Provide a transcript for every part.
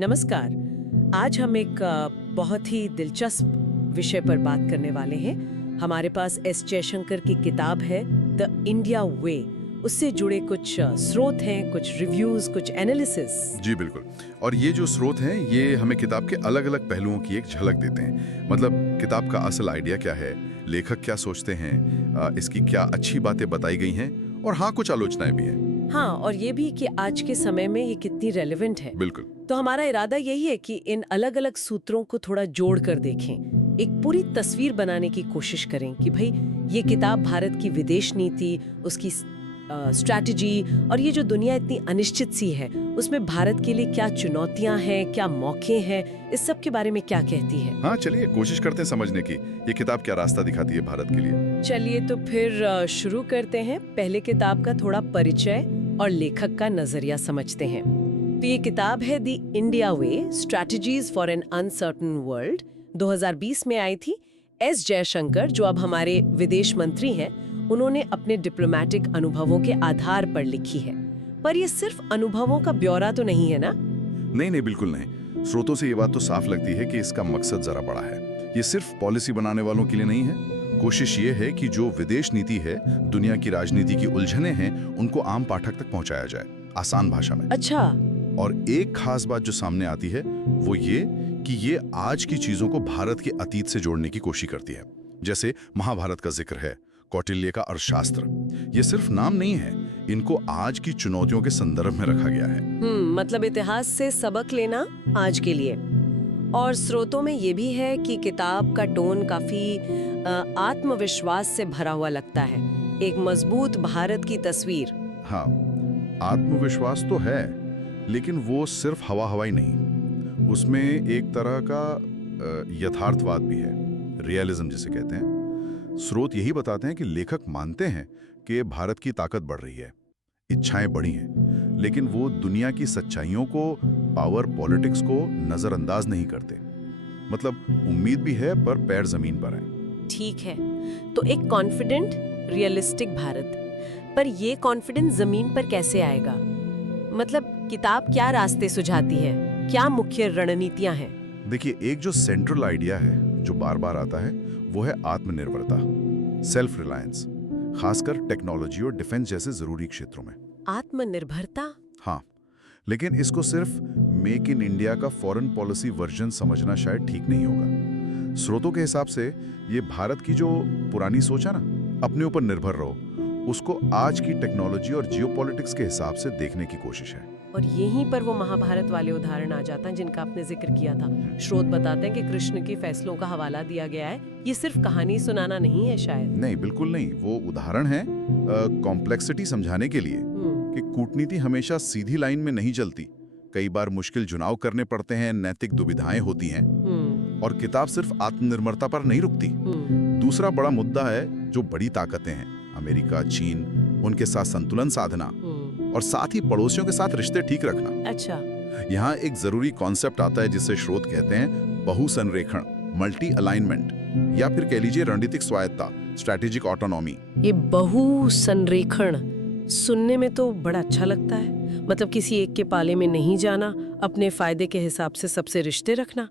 नमस्कार। आज हम एक बहुत ही दिलचस्प विषय पर बात करने वाले हैं। हमारे पास एस जयशंकर की किताब है द इंडिया वे। उससे जुड़े कुछ स्रोत हैं, कुछ रिव्यूज, कुछ एनालिसिस। जी बिल्कुल। और ये जो स्रोत हैं ये हमें किताब के अलग-अलग पहलुओं की एक झलक देते हैं। मतलब किताब का असल आइडिया क्या है, लेखक क्या सोचते हैं, इसकी क्या अच्छी बातें बताई गई हैं और हाँ, कुछ आलोचनाएं भी हैं। हाँ, और ये भी कि आज के समय में ये कितनी रेलेवेंट है। बिल्कुल। तो हमारा इरादा यही है कि इन अलग-अलग सूत्रों को थोड़ा जोड़ कर देखें, एक पूरी तस्वीर बनाने की कोशिश करें कि भाई ये किताब भारत की विदेश नीति, उसकी स्ट्रैटेजी और ये जो दुनिया इतनी अनिश्चित सी है, उसमें भारत के लिए क्या चुनौतियां हैं, क्या मौके हैं, इस सब के बारे में क्या कहती है। हाँ, चलिए कोशिश करते हैं समझने की ये किताब क्या रास्ता दिखाती है भारत के लिए। चलिए तो फिर शुरू करते हैं। पहले किताब का थोड़ा परिचय और लेखक का नजरिया समझते हैं। तो ये किताब है the India way, strategies for an uncertain world. 2020 में आई थी। एस जयशंकर, जो अब हमारे विदेश मंत्री हैं, उन्होंने अपने डिप्लोमेटिक अनुभवों के आधार पर लिखी है। पर ये सिर्फ अनुभवों का ब्यौरा तो नहीं है ना? नहीं, बिल्कुल नहीं। स्रोतों से ये बात तो साफ लगती है कि इसका मकसद जरा बड़ा है। ये सिर्फ पॉलिसी बनाने वालों के लिए नहीं है। कोशिश ये है कि जो विदेश नीति है, दुनिया की राजनीति की उलझनें हैं, उनको आम पाठक तक पहुंचाया जाए, आसान भाषा में। अच्छा। और एक खास बात जो सामने आती है वो ये कि ये आज की चीजों को भारत के अतीत से जोड़ने की कोशिश करती है। जैसे महाभारत का जिक्र है, कौटिल्य का अर्थशास्त्र। ये सिर्फ नाम नहीं है, इनको आज की चुनौतियों के संदर्भ में रखा गया है। मतलब इतिहास से सबक लेना आज के लिए। और स्रोतों में ये भी है कि किताब का टोन काफी आत्मविश्वास से भरा हुआ लगता है, एक मजबूत भारत की तस्वीर। हाँ, आत्मविश्वास तो है, लेकिन वो सिर्फ हवा हवाई नहीं, उसमें एक तरह का यथार्थवाद भी है, रियलिज्म जिसे कहते हैं। स्रोत यही बताते हैं कि लेखक मानते हैं कि भारत की ताकत बढ़ रही है, इच्छाएं बढ़ी हैं, लेकिन वो दुनिया की सच्चाइयों को, पावर पॉलिटिक्स को नजरअंदाज नहीं करते। मतलब उम्मीद भी है पर पैर जमीन पर है। ठीक है, तो एक कॉन्फिडेंट, रियलिस्टिक भारत। पर ये कॉन्फिडेंस जमीन पर कैसे आएगा? मतलब किताब क्या रास्ते सुझाती है, क्या मुख्य रणनीतियां हैं? देखिए, एक जो सेंट्रल आइडिया है जो बार बार आता है वो है आत्मनिर्भरता, सेल्फ रिलायंस, खासकर टेक्नोलॉजी और डिफेंस जैसे जरूरी क्षेत्रों में। आत्मनिर्भरता? हाँ, लेकिन इसको सिर्फ मेक इन इंडिया का फॉरेन पॉलिसी वर्जन समझना शायद ठीक नहीं होगा। स्रोतों के हिसाब से ये भारत की जो पुरानी सोच है ना, अपने ऊपर निर्भर रहो, उसको आज की टेक्नोलॉजी और जियोपॉलिटिक्स के हिसाब से देखने की कोशिश है। और यहीं पर वो महाभारत वाले उदाहरण आ जाते हैं जिनका आपने जिक्र किया था। स्रोत बताते हैं कि कृष्ण के फैसलों का हवाला दिया गया है। ये सिर्फ कहानी सुनाना नहीं है शायद। नहीं, बिल्कुल नहीं। वो उदाहरण है कॉम्प्लेक्सिटी समझाने के लिए कि कूटनीति हमेशा सीधी लाइन में नहीं चलती। कई बार मुश्किल चुनाव करने पड़ते हैं, नैतिक दुविधाएं होती हैं। और किताब सिर्फ आत्मनिर्भरता पर नहीं रुकती। दूसरा बड़ा मुद्दा है जो बड़ी ताकतें हैं, अमेरिका, चीन, उनके साथ संतुलन साधना और साथ ही पड़ोसियों के साथ रिश्ते ठीक रखना। अच्छा। यहाँ एक जरूरी कॉन्सेप्ट आता है जिसे स्रोत कहते हैं बहुसंरेखण, मल्टी अलाइनमेंट, या फिर कह लीजिए रणनीतिक स्वायत्ता, स्ट्रैटेजिक ऑटोनॉमी। ये बहुसंरेखण सुनने में तो बड़ा अच्छा लगता है। मतलब किसी एक के पाले में नहीं जाना, अपने फायदे के हिसाब से सबसे रिश्ते रखना।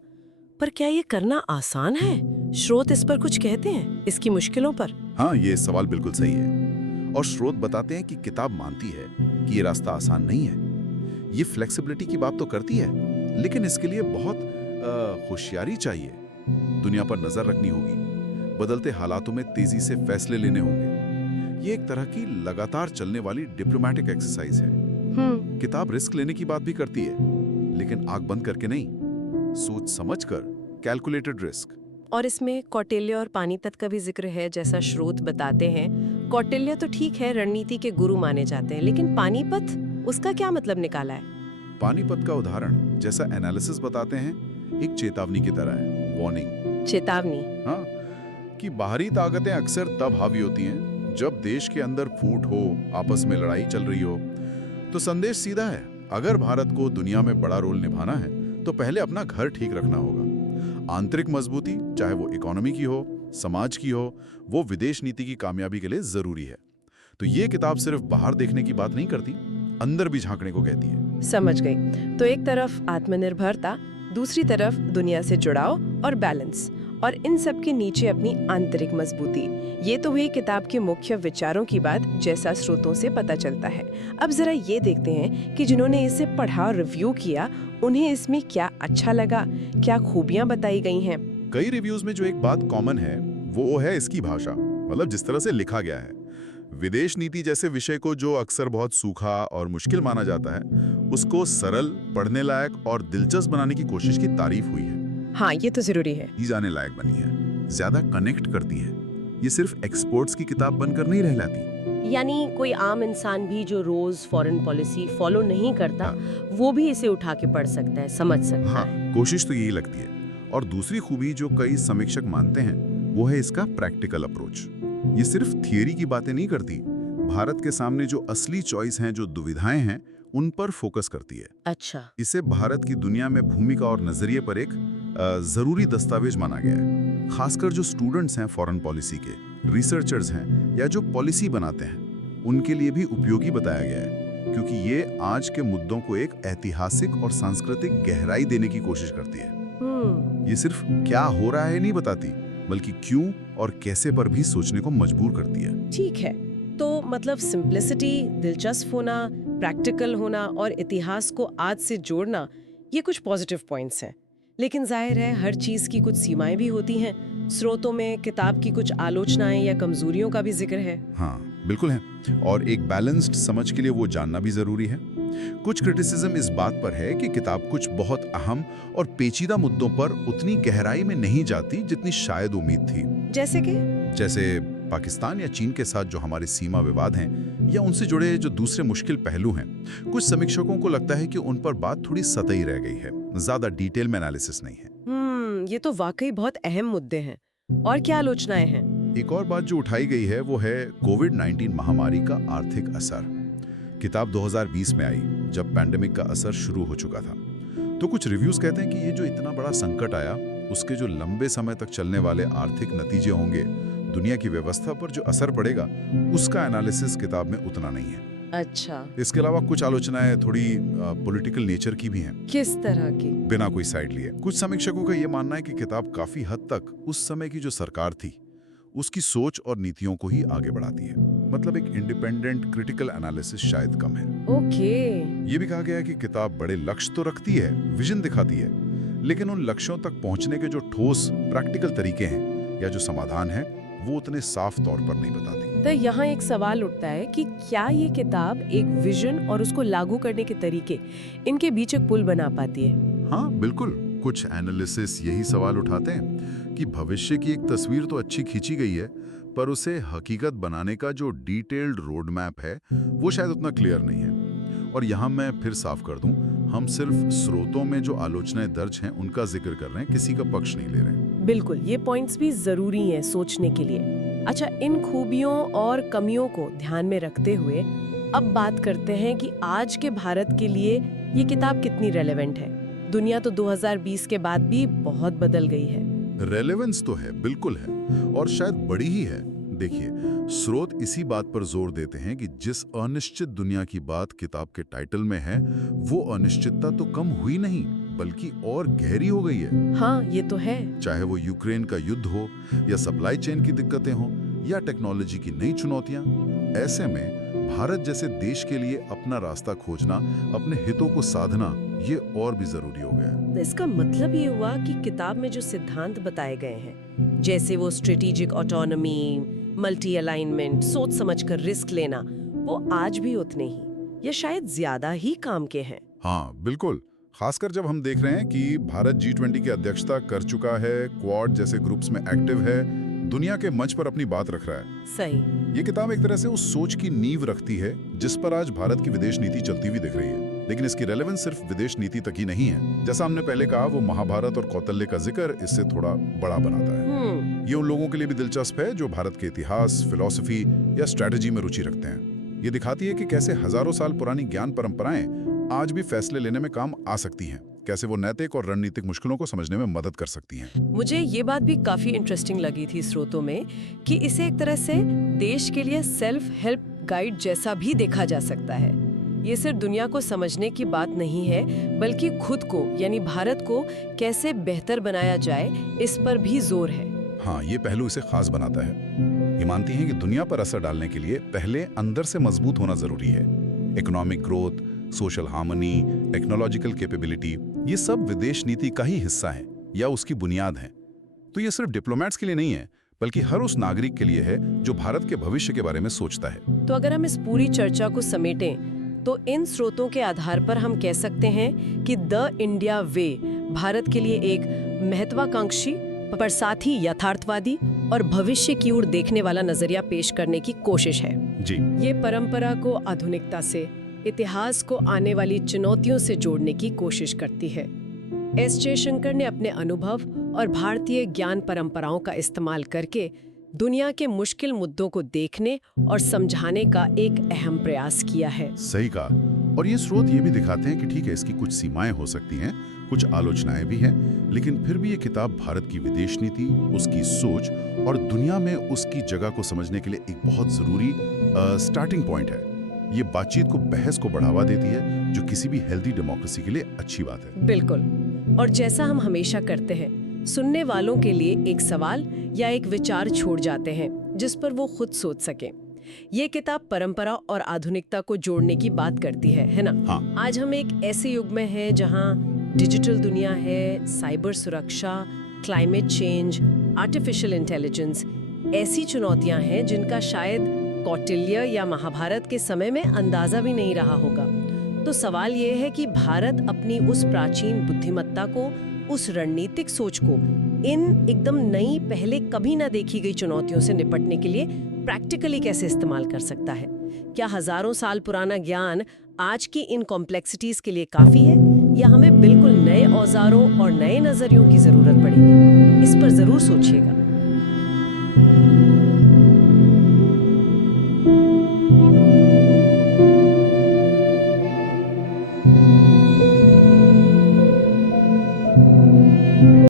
पर क्या ये करना आसान है? स्रोत इस पर कुछ कहते हैं, इसकी मुश्किलों पर। हाँ, ये सवाल बिल्कुल सही है। और स्रोत बताते हैं कि किताब मानती है कि ये रास्ता आसान नहीं है। ये फ्लेक्सिबिलिटी की बात तो करती है, लेकिन इसके लिए बहुत होशियारी चाहिए। दुनिया पर नजर रखनी होगी, बदलते हालातों में तेजी से फैसले लेने होंगे। ये एक तरह की लगातार चलने वाली डिप्लोमेटिक एक्सरसाइज है। किताब रिस्क लेने की बात भी करती है, लेकिन आंख बंद करके नहीं, सोच समझकर, कैलकुलेटेड रिस्क। और इसमें कौटिल्य और पानीपत का भी जिक्र है, जैसा स्रोत बताते हैं। कौटिल्य तो ठीक है, रणनीति के गुरु माने जाते हैं, लेकिन पानीपत, उसका क्या मतलब निकाला है? पानीपत का उदाहरण, जैसा एनालिसिस बताते हैं, एक चेतावनी की तरह है, वार्निंग। चेतावनी? हाँ, कि बाहरी ताकतें अक्सर तब हावी होती हैं जब देश के अंदर फूट हो, आपस में लड़ाई चल रही हो। तो संदेश सीधा है, अगर भारत को दुनिया में बड़ा रोल निभाना है तो पहले अपना घर ठीक रखना होगा। आंतरिक मजबूती, चाहे वो इकोनॉमी की हो, समाज की हो, वो विदेश नीति की कामयाबी के लिए जरूरी है। तो ये किताब सिर्फ बाहर देखने की बात नहीं करती, अंदर भी झांकने को कहती है। समझ गई। तो एक तरफ आत्मनिर्भरता, दूसरी तरफ दुनिया से जुड़ाव और बैलेंस, और इन सब के नीचे अपनी आंतरिक मजबूती। ये तो हुई किताब के मुख्य विचारों की बात, जैसा स्रोतों से पता चलता है। अब जरा ये देखते हैं कि जिन्होंने इसे पढ़ा और रिव्यू किया, उन्हें इसमें क्या अच्छा लगा, क्या खूबियां बताई गई हैं। कई रिव्यूज में जो एक बात कॉमन है वो है इसकी भाषा, मतलब जिस तरह से लिखा गया है। विदेश नीति जैसे विषय को जो अक्सर बहुत सूखा और मुश्किल माना जाता है, उसको सरल, पढ़ने लायक और दिलचस्प बनाने की कोशिश की तारीफ हुई है। हाँ, ये तो जरूरी है। ही जाने लायक बनी है, ज्यादा कनेक्ट करती है। ये सिर्फ एक्सपर्ट्स की किताब बनकर नहीं रह जाती। यानी कोई आम इंसान भी जो रोज फॉरेन पॉलिसी फॉलो नहीं करता, वो भी इसे उठा के पढ़ सकता है, समझ सकता हाँ, है। कोशिश तो यही लगती है। और दूसरी खूबी जो कई समीक्षक मानते हैं वो है इसका प्रैक्टिकल अप्रोच। ये सिर्फ थियरी की बातें नहीं करती, भारत के सामने जो असली चॉइस हैं, जो दुविधाएं हैं, उन पर फोकस करती है। अच्छा। इसे भारत की दुनिया में भूमिका और नजरिए पर एक जरूरी दस्तावेज माना गया है। खासकर जो स्टूडेंट्स हैं फॉरेन पॉलिसी के, रिसर्चर्स हैं या जो पॉलिसी बनाते हैं, उनके लिए भी उपयोगी बताया गया है, क्योंकि ये आज के मुद्दों को एक ऐतिहासिक और सांस्कृतिक गहराई देने की कोशिश करती है। ये सिर्फ क्या हो रहा है नहीं बताती, बल्कि क्यों और कैसे पर भी सोचने को मजबूर करती है। ठीक है, तो मतलब सिंप्लिसिटी, दिलचस्प होना, प्रैक्टिकल होना और इतिहास को आज से जोड़ना, ये कुछ पॉजिटिव पॉइंट्स हैं। लेकिन जाहिर है हर चीज की कुछ सीमाएं भी होती हैं। स्रोतों में किताब की कुछ आलोचनाएं या कमजोरियों का भी जिक्र है। हाँ, बिल्कुल है। और एक बैलेंस्ड समझ के लिए वो जानना भी जरूरी है। कुछ क्रिटिसिज्म इस बात पर है कि किताब कुछ बहुत अहम और पेचीदा मुद्दों पर उतनी गहराई में नहीं जाती जितनी शायद उम्मीद थी। जैसे पाकिस्तान या चीन के साथ जो हमारे सीमा विवाद हैं, या उनसे जुड़े जो दूसरे मुश्किल पहलू हैं, कुछ समीक्षकों को लगता है कि उन पर बात थोड़ी सतही रह गई है, ज्यादा डिटेल में एनालिसिस नहीं है। ये तो वाकई बहुत अहम मुद्दे हैं। और क्या आलोचनाएं हैं? एक और बात जो उठाई गई है वो है कोविड-19 महामारी का आर्थिक असर। किताब 2020 में आई, जब पैंडेमिक का असर शुरू हो चुका था। तो कुछ रिव्यूज कहते हैं कि ये जो इतना बड़ा संकट आया, उसके जो लंबे समय तक चलने वाले आर्थिक नतीजे होंगे, दुनिया की व्यवस्था पर जो असर पड़ेगा, उसका एनालिसिस किताब में उतना नहीं है। अच्छा। इसके अलावा कुछ आलोचनाएं थोड़ी पॉलिटिकल नेचर की भी हैं। किस तरह की? बिना कोई साइड लिए। कुछ समीक्षकों का यह मानना है कि किताब काफी हद तक उस समय की जो सरकार थी, उसकी सोच और नीतियों को ही आगे बढ़ाती है। मतलब एक इंडिपेंडेंट क्रिटिकल एनालिसिस शायद कम है। ओके। ये भी कहा गया है कि किताब बड़े लक्ष्य तो रखती है, विजन दिखाती है, लेकिन उन लक्ष्यों तक पहुंचने के जो ठोस प्रैक्टिकल तरीके हैं या जो समाधान है, वो उतने साफ तौर पर नहीं बताती। तो यहाँ एक सवाल उठता है कि क्या ये किताब एक विजन और उसको लागू करने के तरीके, इनके बीच एक पुल बना पाती है? हाँ, बिल्कुल। कुछ एनालिसिस यही सवाल उठाते हैं कि भविष्य की एक तस्वीर तो अच्छी खींची गई है, पर उसे हकीकत बनाने का जो डिटेल्ड रोड मैप है, वो शायद उतना क्लियर नहीं है। और यहाँ मैं फिर साफ कर दूं, हम सिर्फ स्रोतों में जो आलोचनाएं दर्ज हैं, उनका जिक्र कर रहे हैं, किसी का पक्ष नहीं ले रहे हैं। बिल्कुल, ये पॉइंट्स भी जरूरी हैं सोचने के लिए। अच्छा, इन खूबियों और कमियों को ध्यान में रखते हुए अब बात करते हैं कि आज के भारत के लिए ये किताब कितनी रेलेवेंट है। दुनिया तो 2020 के बाद भी बहुत बदल गई है। रेलेवेंस तो है, बिल्कुल है, और शायद बड़ी ही है। देखिए, स्रोत इसी बात पर जोर देते हैं कि जिस अनिश्चित दुनिया की बात किताब के टाइटल में है, वो अनिश्चितता तो कम हुई नहीं, बल्कि और गहरी हो गई है। हाँ, ये तो है। चाहे वो यूक्रेन का युद्ध हो, या सप्लाई चेन की दिक्कतें हो, या टेक्नोलॉजी की नई चुनौतियां, ऐसे में भारत जैसे देश के लिए अपना रास्ता खोजना, अपने हितों को साधना, ये और भी जरूरी हो गया है। इसका मतलब ये हुआ कि किताब में जो सिद्धांत बताए गए हैं, जैसे वो स्ट्रेटेजिक ऑटोनॉमी, मल्टी अलाइनमेंट, सोच समझकर रिस्क लेना, वो आज भी उतने ही या शायद ज्यादा ही काम के हैं। हाँ, बिल्कुल। खासकर जब हम देख रहे हैं कि भारत G20 की अध्यक्षता कर चुका है, क्वाड जैसे ग्रुप्स में एक्टिव है, दुनिया के मंच पर अपनी बात रख रहा है। सही। ये किताब एक तरह से उस सोच की नींव रखती है जिस पर आज भारत की विदेश नीति चलती हुई दिख रही है। लेकिन इसकी रेलेवेंस सिर्फ विदेश नीति तक ही नहीं है। जैसा हमने पहले कहा, वो महाभारत और कौतल्य का जिक्र इससे थोड़ा बड़ा बनाता है। ये उन लोगों के लिए भी दिलचस्प है जो भारत के इतिहास, फिलॉसफी या स्ट्रैटेजी में रुचि रखते हैं। ये दिखाती है कि कैसे हजारों साल पुरानी ज्ञान परंपराएं आज भी फैसले लेने में काम आ सकती हैं, कैसे वो नैतिक और रणनीतिक मुश्किलों को समझने में मदद कर सकती हैं। मुझे ये बात भी काफी इंटरेस्टिंग लगी थी स्रोतों में कि इसे एक तरह से देश के लिए सेल्फ हेल्प गाइड जैसा भी देखा जा सकता है। ये सिर्फ दुनिया को समझने की बात नहीं है, बल्कि खुद को यानी भारत को कैसे बेहतर बनाया जाए, इस पर भी जोर है। हाँ, ये पहलू इसे खास बनाता है। ये मानती हैं कि दुनिया पर असर डालने के लिए पहले अंदर से मजबूत होना जरूरी है। Economic growth, social harmony, technological capability, ये सब विदेश नीति का ही हिस्सा है या उसकी बुनियाद है। तो ये सिर्फ डिप्लोमेट्स के लिए नहीं है, बल्कि हर उस नागरिक के लिए है जो भारत के भविष्य के बारे में सोचता है। तो अगर हम इस पूरी चर्चा को समेटें, तो इन स्रोतों के आधार पर हम कह सकते हैं कि द इंडिया वे भारत के लिए एक महत्वाकांक्षी पर साथ ही यथार्थवादी और भविष्य की ओर देखने वाला नजरिया पेश करने की कोशिश है। जी, ये परंपरा को आधुनिकता से, इतिहास को आने वाली चुनौतियों से जोड़ने की कोशिश करती है। एस जयशंकर ने अपने अनुभव और भारतीय ज्ञान परंपराओं का इस्तेमाल करके दुनिया के मुश्किल मुद्दों को देखने और समझाने का एक अहम प्रयास किया है। सही कहा। और ये स्रोत ये भी दिखाते हैं कि ठीक है, इसकी कुछ सीमाएं हो सकती हैं, कुछ आलोचनाएं भी हैं, लेकिन फिर भी ये किताब भारत की विदेश नीति, उसकी सोच और दुनिया में उसकी जगह को समझने के लिए एक बहुत जरूरी स्टार्टिंग पॉइंट है। ये बातचीत को, बहस को बढ़ावा देती है, जो किसी भी हेल्दी डेमोक्रेसी के लिए अच्छी बात है। बिल्कुल। और जैसा हम हमेशा करते हैं, सुनने वालों के लिए एक सवाल या एक विचार छोड़ जाते हैं जिस पर वो खुद सोच सकें। ये किताब परंपरा और आधुनिकता को जोड़ने की बात करती है ना? हाँ। आज हम एक ऐसे युग में हैं जहां डिजिटल दुनिया है, साइबर सुरक्षा, क्लाइमेट चेंज, आर्टिफिशियल इंटेलिजेंस, ऐसी चुनौतियां हैं जिनका शायद कौटिल्य या महाभारत के समय में अंदाजा भी नहीं रहा होगा। तो सवाल ये है कि भारत अपनी उस प्राचीन बुद्धिमत्ता को, उस रणनीतिक सोच को इन एकदम नई, पहले कभी ना देखी गई चुनौतियों से निपटने के लिए प्रैक्टिकली कैसे इस्तेमाल कर सकता है? क्या हजारों साल पुराना ज्ञान आज की इन कॉम्प्लेक्सिटीज के लिए काफी है, या हमें बिल्कुल नए औजारों और नए नजरियों की जरूरत पड़ेगी? इस पर जरूर सोचिएगा।